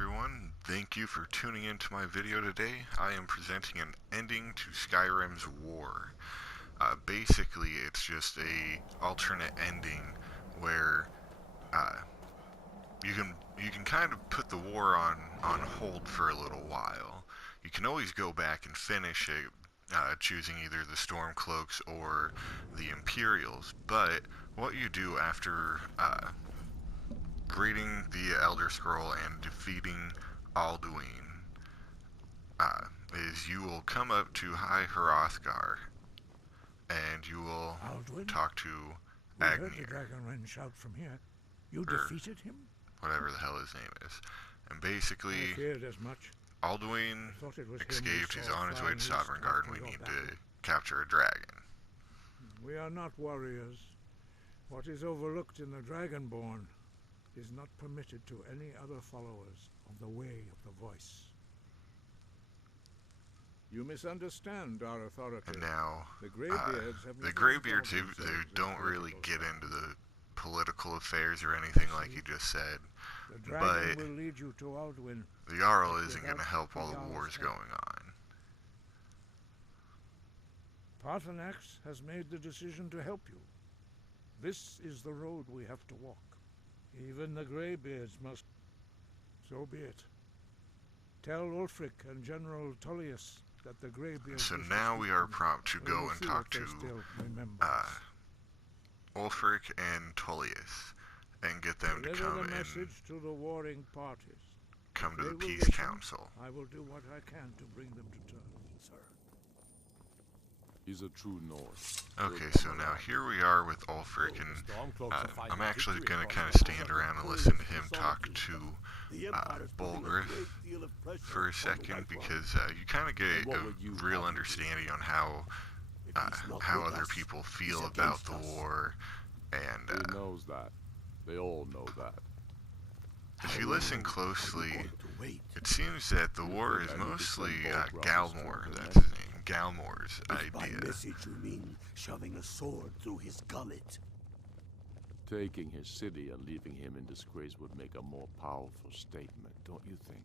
everyone, thank you for tuning into my video today. I am presenting an ending to Skyrims War. Basically, it's just a alternate ending where uh, you can kind of put the war on hold for a little while. You can always go back and finish it, choosing either the Stormcloaks or the Imperials. But what you do after reading the Elder Scroll and defeating Alduin is you will come up to High Hrothgar and you will Alduin? talk to We heard the Agnir, Dragonren shout from here. You Or- defeated him? whatever the hell his name is. And I basically, feared as much. Alduin I thought it was him escaped. we He's saw on his way to flying Sovereign east Guard and after we your need battle. to capture a dragon. We are not warriors. What is overlooked in the Dragonborn is not permitted to any other followers of the Way of the Voice. You misunderstand our authority. And now, The Greybeards have the nothing Greybeards, to they themselves don't in really political get strife. into the political affairs or anything like you just said. The dragon but- will lead you to Alduin. The Jarl But isn't going to without help the while the Jarl's war's help. going on. Paarthurnax has made the decision to help you. This is the road we have to walk. Even the Greybeards must... So be it. Tell Ulfric and General Tullius that the Greybeards... So wish to now speak we to are me. prompt to We go will and see talk if to they still remember us. Ulfric and Tullius and get them to Deliver come the and message to the warring parties. come to They the will Peace listen. Council. I will do what I can to bring them to terms, sir. He's a true Norse. Okay, so now here we are with Ulfric, and I'm actually going to kind of stand around and listen to him talk to Bolgrith for a second, because you kind of get a real understanding on how other people feel about the war, and He knows that. They all know that. if you listen closely, it seems that the war is mostly Galmor, that's his name, Galmor's By idea. message you mean shoving a sword through his gullet. Taking his city and leaving him in disgrace would make a more powerful statement, don't you think?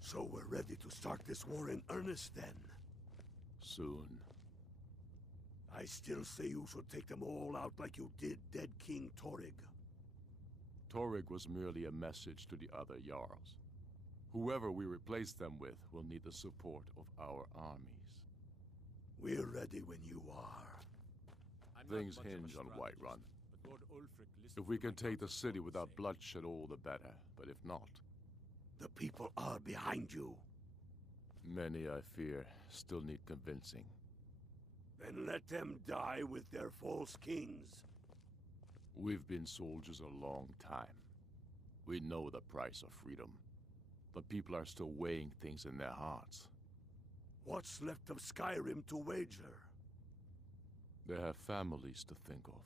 So we're ready to start this war in earnest then. Soon. I still say you should take them all out like you did dead King Torrig. Torrig was merely a message to the other Jarls. Whoever we replace them with will need the support of our armies. We're ready when you are. Things hinge on Whiterun. If we can take the city without bloodshed, all the better. But if not, The people are behind you. many, I fear, still need convincing. Then let them die with their false kings. We've been soldiers a long time. We know the price of freedom. The people are still weighing things in their hearts. What's left of Skyrim to wager? They have families to think of.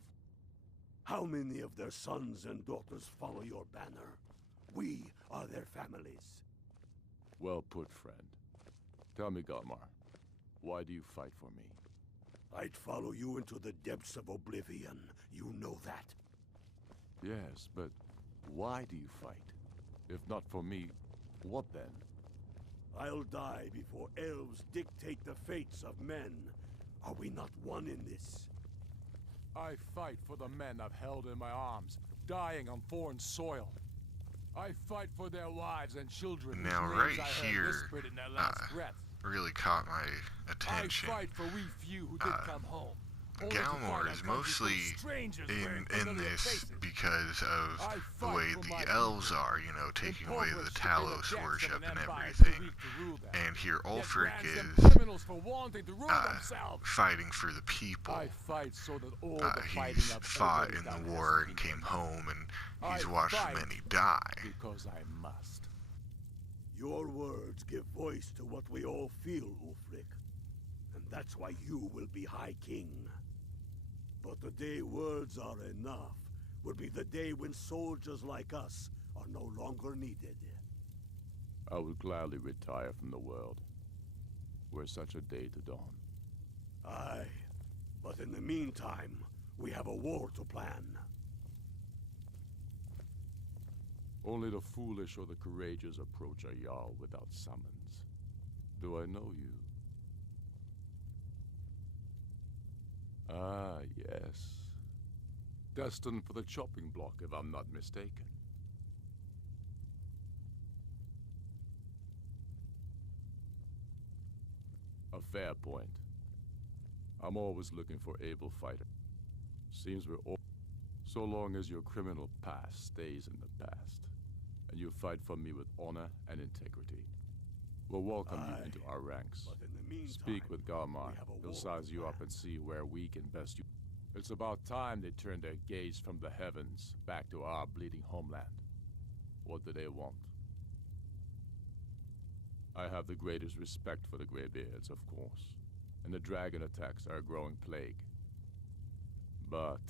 How many of their sons and daughters follow your banner? We are their families. Well put, friend. Tell me, Galmar, why do you fight for me? I'd follow you into the depths of oblivion. You know that. Yes, but why do you fight? If not for me, what then? I'll die before elves dictate the fates of men. Are we not one in this? I fight for the men I've held in my arms, dying on foreign soil. I fight for their wives and children. whose Now, names right I heard here, whispered in their last breath. Really caught my I attention. fight for we few who did come home. only to Galmor find is our country full of mostly strangers wearing in familiar this faces. because of I the fight way for the my elves people, are, taking away the impoverished to pay the Talos debts of worship an and empire everything. too weak to rule them. And here Yet Ulfric grants them is criminals for wanting to rule themselves. fighting for the people. I fight so that all the fighting He's I've fought already in done the has war been and came done. home, and he's I watched fight many die. because I must. Your words give voice to what we all feel, Ulfric. And that's why you will be High King. But the day words are enough will be the day when soldiers like us are no longer needed. I would gladly retire from the world, were such a day to dawn. Aye, but in the meantime, we have a war to plan. Only the foolish or the courageous approach a Jarl without summons. Do I know you? Ah, yes. Destined for the chopping block, if I'm not mistaken. A fair point. I'm always looking for able fighters. Seems we're all... So long as your criminal past stays in the past, and you fight for me with honor and integrity, we'll welcome you into our ranks. But in the meantime, Speak with Galmar. we have a He'll war size you up and see where we can best you. It's about time they turned their gaze from the heavens back to our bleeding homeland. What do they want? I have the greatest respect for the Greybeards, of course, and the dragon attacks are a growing plague. But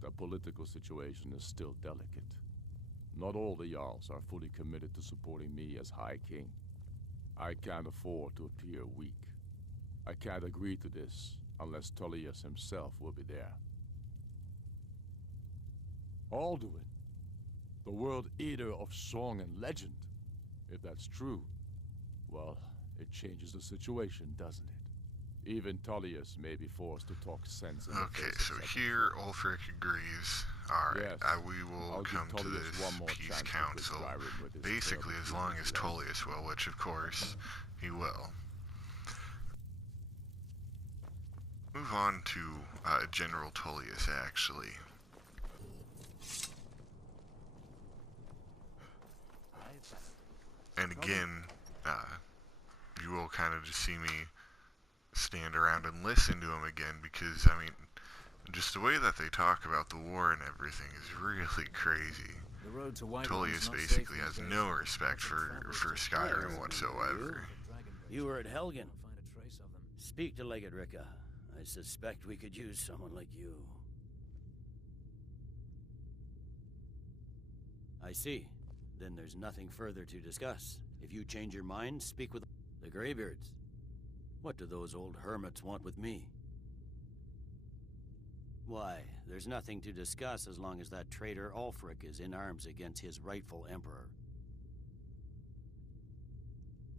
the political situation is still delicate. Not all the Jarls are fully committed to supporting me as High King. I can't afford to appear weak. I can't agree to this unless Tullius himself will be there. Alduin, the World Eater of song and legend. If that's true, well, it changes the situation, doesn't it? Even Tullius may be forced to talk sense in the Okay, face so of here Ulfric agrees. Alright, Yes, we will I'll give come to Tullius this one more peace chance to council, quit Skyrim with his basically terrible as long as deeds. Tullius will, which of course he will. Move on to General Tullius, actually. And again, you will kind of just see me stand around and listen to him again, because, I mean, just the way that they talk about the war and everything is really crazy. The road to White Tullius basically has no respect for Skyrim whatsoever. You were at Helgen. Speak to Legate Ricka. I suspect we could use someone like you. I see. Then there's nothing further to discuss. If you change your mind, speak with the Greybeards. What do those old hermits want with me? Why, there's nothing to discuss as long as that traitor Ulfric is in arms against his rightful emperor.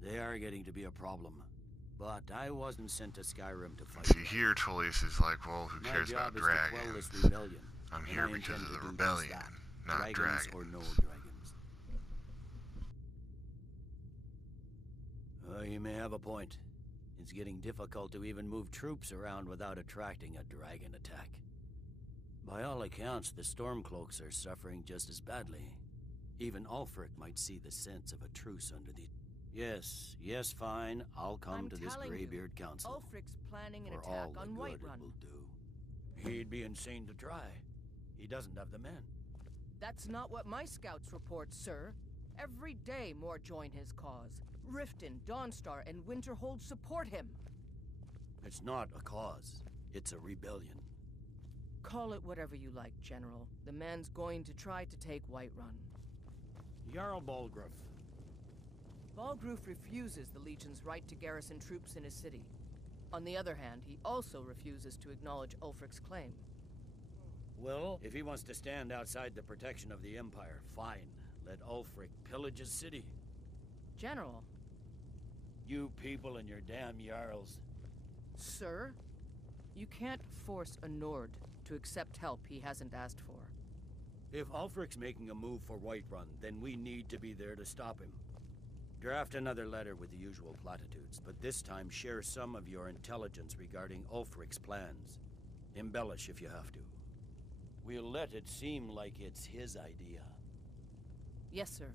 They are getting to be a problem. But I wasn't sent to Skyrim to fight. See, here Tullius is like, well, who cares about dragons? I'm here because of the rebellion, not dragons. Or no dragons. You may have a point. It's getting difficult to even move troops around without attracting a dragon attack. By all accounts, the Stormcloaks are suffering just as badly. Even Ulfric might see the sense of a truce under the... Yes, fine. I'll come to this Greybeard Council. Ulfric's planning an For attack all on the good Whiterun. it will do. He'd be insane to try. He doesn't have the men. That's not what my scouts report, sir. Every day more join his cause. Riften, Dawnstar, and Winterhold support him. It's not a cause. It's a rebellion. Call it whatever you like, General. The man's going to try to take Whiterun. Jarl Balgruuf. Balgruuf refuses the Legion's right to garrison troops in his city. On the other hand, he also refuses to acknowledge Ulfric's claim. Well, if he wants to stand outside the protection of the Empire, fine. Let Ulfric pillage his city. General. You people and your damn Jarls. Sir? You can't force a Nord to accept help he hasn't asked for. If Ulfric's making a move for Whiterun, then we need to be there to stop him. Draft another letter with the usual platitudes, but this time share some of your intelligence regarding Ulfric's plans. Embellish if you have to. We'll let it seem like it's his idea. Yes, sir.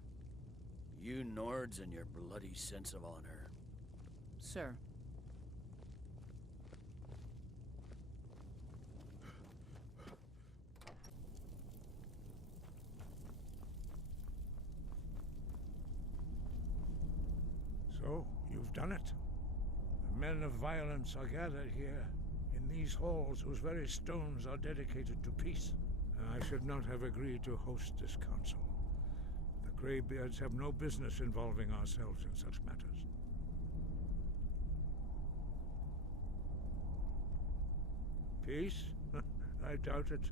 You Nords and your bloody sense of honor. Sir. So, you've done it. The men of violence are gathered here, in these halls whose very stones are dedicated to peace. I should not have agreed to host this council. The Greybeards have no business involving ourselves in such matters. Peace? I doubt it.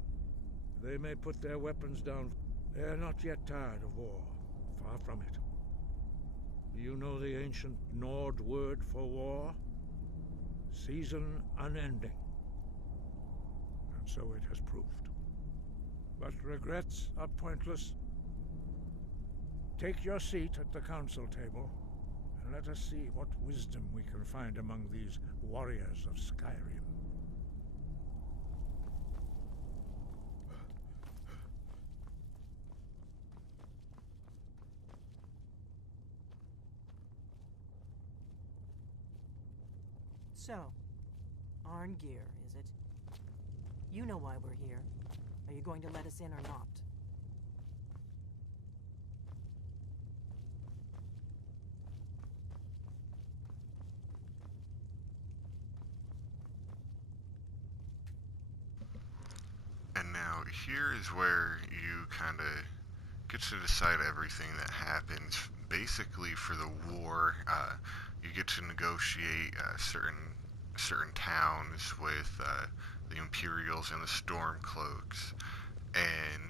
They may put their weapons down. They are not yet tired of war. Far from it. You know the ancient Nord word for war? Season unending. And so it has proved. But regrets are pointless. Take your seat at the council table, and let us see what wisdom we can find among these warriors of Skyrim. So, Arngeir, is it? You know why we're here. Are you going to let us in or not? And now here is where you kind of get to decide everything that happens. Basically, for the war, you get to negotiate certain towns with the Imperials and the Stormcloaks, and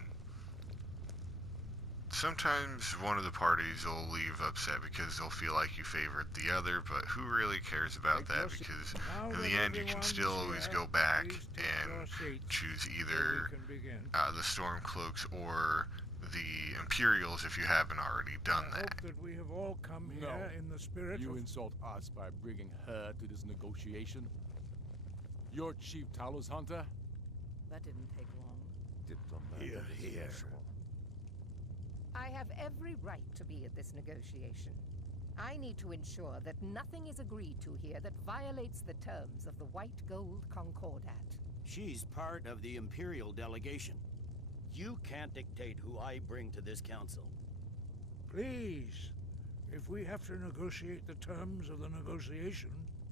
sometimes one of the parties will leave upset because they'll feel like you favored the other, but who really cares about that? Because in the end, you can still always go back and choose either the Stormcloaks or the Imperials if you haven't already done I that. hope that we have all come No. here in the spirit You of... insult us by bringing her to this negotiation? You're Chief Talos Hunter? That didn't take long. Here, here. I have every right to be at this negotiation. I need to ensure that nothing is agreed to here that violates the terms of the White Gold Concordat. She's part of the Imperial delegation. You can't dictate who I bring to this council. Please, if we have to negotiate the terms of the negotiation,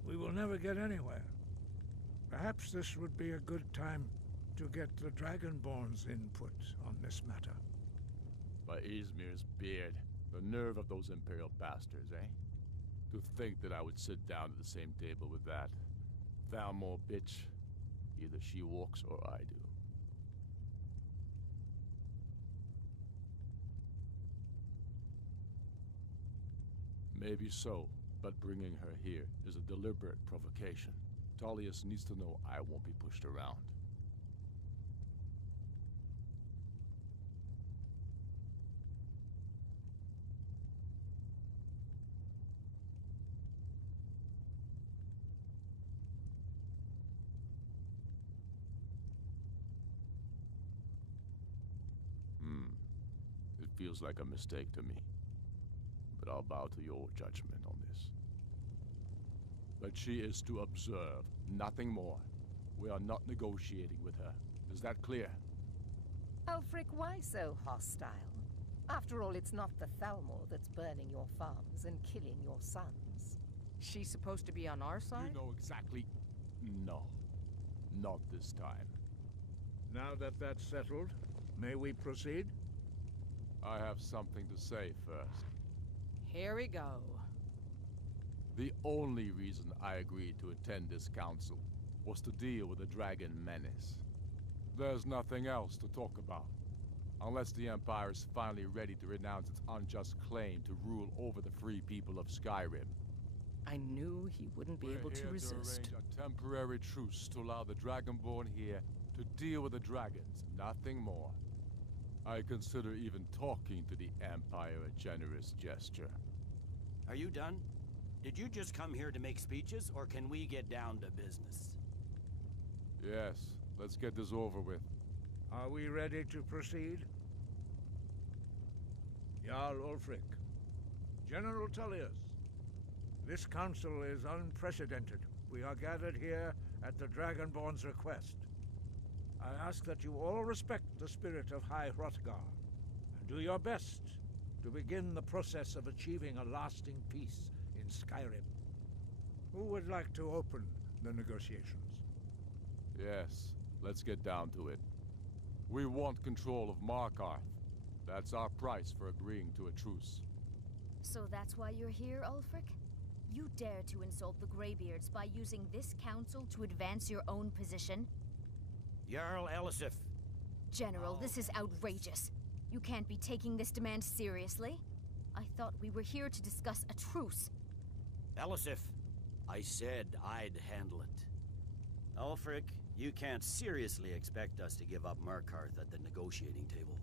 we will never get anywhere. Perhaps this would be a good time to get the Dragonborn's input on this matter. By Izmir's beard, the nerve of those Imperial bastards, eh? To think that I would sit down at the same table with that Thalmor bitch. Either she walks or I do. Maybe so, but bringing her here is a deliberate provocation. Tullius needs to know I won't be pushed around. It feels like a mistake to me. But I'll bow to your judgment on this. But she is to observe, nothing more. We are not negotiating with her. Is that clear? Ulfric, why so hostile? After all, it's not the Thalmor that's burning your farms and killing your sons. She's supposed to be on our side? You know exactly... No. Not this time. Now that that's settled, may we proceed? I have something to say first. Here we go. The only reason I agreed to attend this council was to deal with the dragon menace. There's nothing else to talk about. Unless the Empire is finally ready to renounce its unjust claim to rule over the free people of Skyrim. I knew he wouldn't be able to resist. We're here to arrange a temporary truce to allow the Dragonborn here to deal with the dragons, nothing more. I consider even talking to the Empire a generous gesture. Are you done? Did you just come here to make speeches, or can we get down to business? Yes, let's get this over with. Are we ready to proceed? Jarl Ulfric, General Tullius, this council is unprecedented. We are gathered here at the Dragonborn's request. I ask that you all respect the spirit of High Hrothgar, and do your best to begin the process of achieving a lasting peace in Skyrim. Who would like to open the negotiations? Yes, let's get down to it. We want control of Markarth. That's our price for agreeing to a truce. So that's why you're here, Ulfric? You dare to insult the Greybeards by using this council to advance your own position? Jarl Elisif. General, this is outrageous. You can't be taking this demand seriously. I thought we were here to discuss a truce. Elisif, I said I'd handle it. Ulfric, you can't seriously expect us to give up Markarth at the negotiating table.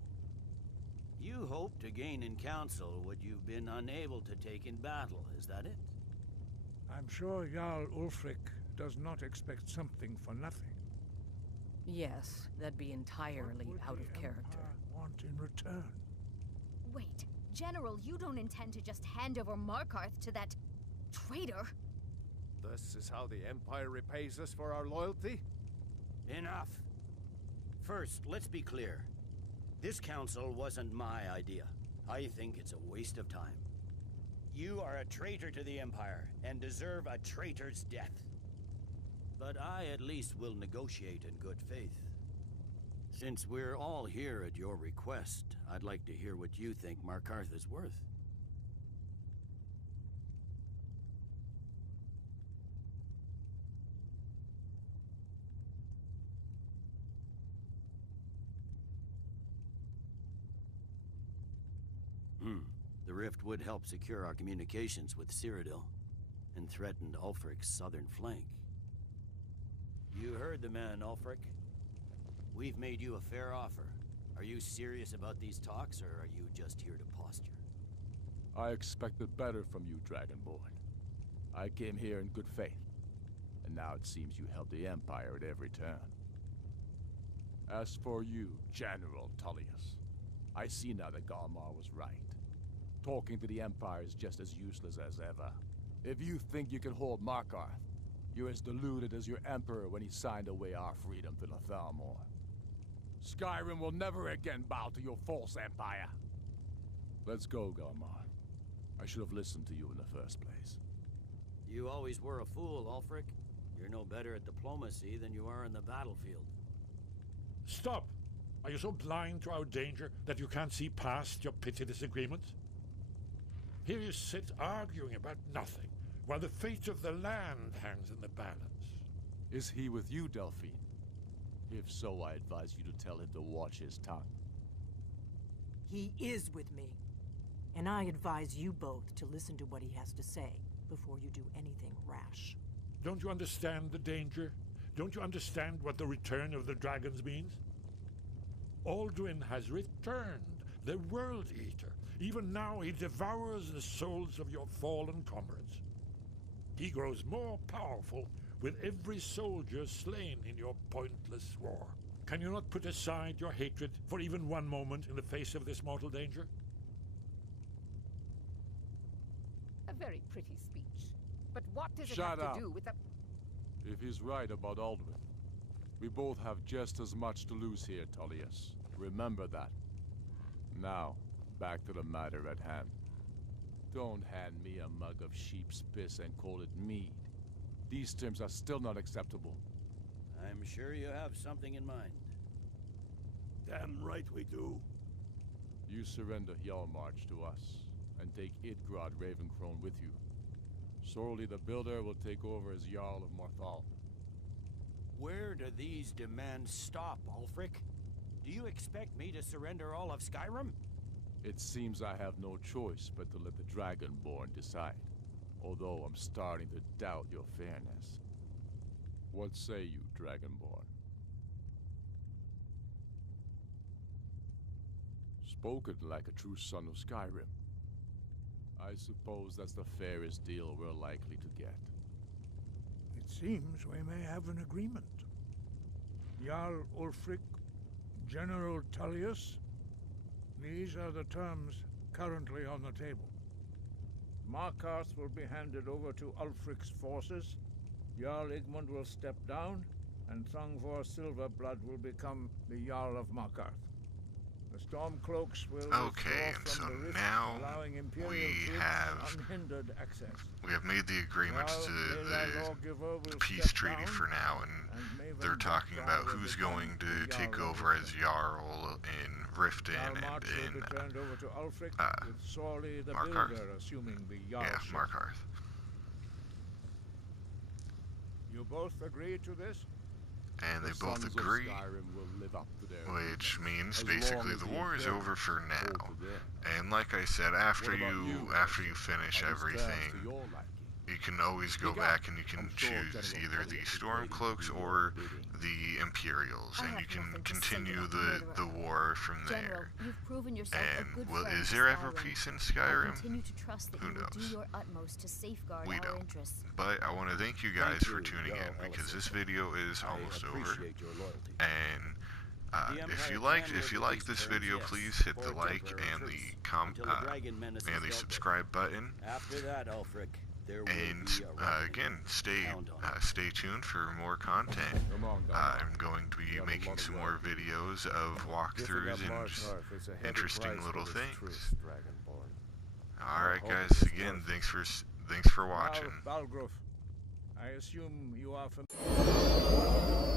You hope to gain in council what you've been unable to take in battle, is that it? I'm sure Jarl Ulfric does not expect something for nothing. Yes, that'd be entirely What would out the of character. Empire want in return? Wait, General, you don't intend to just hand over Markarth to that traitor? This is how the Empire repays us for our loyalty? Enough. First, let's be clear. This council wasn't my idea. I think it's a waste of time. You are a traitor to the Empire, and deserve a traitor's death. But I at least will negotiate in good faith. Since we're all here at your request, I'd like to hear what you think Markarth is worth. The rift would help secure our communications with Cyrodiil, and threatened Ulfric's southern flank. You heard the man, Ulfric. We've made you a fair offer. Are you serious about these talks, or are you just here to posture? I expected better from you, Dragonborn. I came here in good faith, and now it seems you help the Empire at every turn. As for you, General Tullius, I see now that Galmar was right. Talking to the Empire is just as useless as ever. If you think you can hold Markarth, you're as deluded as your Emperor when he signed away our freedom to the Thalmor. Skyrim will never again bow to your false empire. Let's go, Galmar. I should have listened to you in the first place. You always were a fool, Ulfric. You're no better at diplomacy than you are in the battlefield. Stop! Are you so blind to our danger that you can't see past your petty disagreements? Here you sit arguing about nothing, while the fate of the land hangs in the balance. Is he with you, Delphine? If so, I advise you to tell him to watch his tongue. He is with me. And I advise you both to listen to what he has to say before you do anything rash. Don't you understand the danger? Don't you understand what the return of the dragons means? Alduin has returned, the World Eater. Even now he devours the souls of your fallen comrades. He grows more powerful with every soldier slain in your pointless war. Can you not put aside your hatred for even one moment in the face of this mortal danger? A very pretty speech. But what does it Shut have to up. do with the... If he's right about Alduin, we both have just as much to lose here, Tullius. Remember that. Now, back to the matter at hand. Don't hand me a mug of sheep's piss and call it mead. These terms are still not acceptable. I'm sure you have something in mind. Damn right we do. You surrender Hjalmarch to us, and take Idgrod Ravencrone with you. Sorli the Builder will take over as Jarl of Morthal. Where do these demands stop, Ulfric? Do you expect me to surrender all of Skyrim? It seems I have no choice but to let the Dragonborn decide, although I'm starting to doubt your fairness. What say you, Dragonborn? Spoken like a true son of Skyrim. I suppose that's the fairest deal we're likely to get. It seems we may have an agreement. Jarl Ulfric, General Tullius, these are the terms currently on the table. Markarth will be handed over to Ulfric's forces, Jarl Igmund will step down, and Thongvor Silverblood will become the Jarl of Markarth. The Stormcloaks will Okay, withdraw and so from the rift, now allowing Imperial we troops have unhindered access. We have made the agreements Jarl to Leila Lawgiver the will peace step treaty down, for now, and Maven they're talking Darkrai about will who's become going to the take Jarl of over as Riften. Jarl in Riften Hjalmarch and will be in turned over to Ulfric, with Sorli the Markarth. Builder assuming the Jarlship. Markarth. You both agree to this? and they The both sons of agree, Skyrim will live up to their which means as basically long as the the war is Imperium over for hold now. to them. And like I said, after What about you Mercer? finish Are these terms everything, to your liking? you can always go Speak up. back and you can I'm sure choose General either the Elliot is Stormcloaks waiting to do or your bidding. the Imperials, I and you have can nothing to say continue to that the murderer. war from General, there. you've proven yourself a And good well, friend is to there ever Skyrim. peace in I Skyrim? continue to trust that Who you will do knows? your utmost to safeguard We our don't. interests. But I want to thank you guys for tuning in, because this video is almost over. Your loyalty. And if you like this video, please hit the like and the subscribe button. After that, Ulfric, there will And be a again, stay tuned for more content. Come on, I'm going to be making some more videos of walkthroughs and just interesting little things. Alright guys, again, thanks for watching. Balgrove, I assume you are familiar.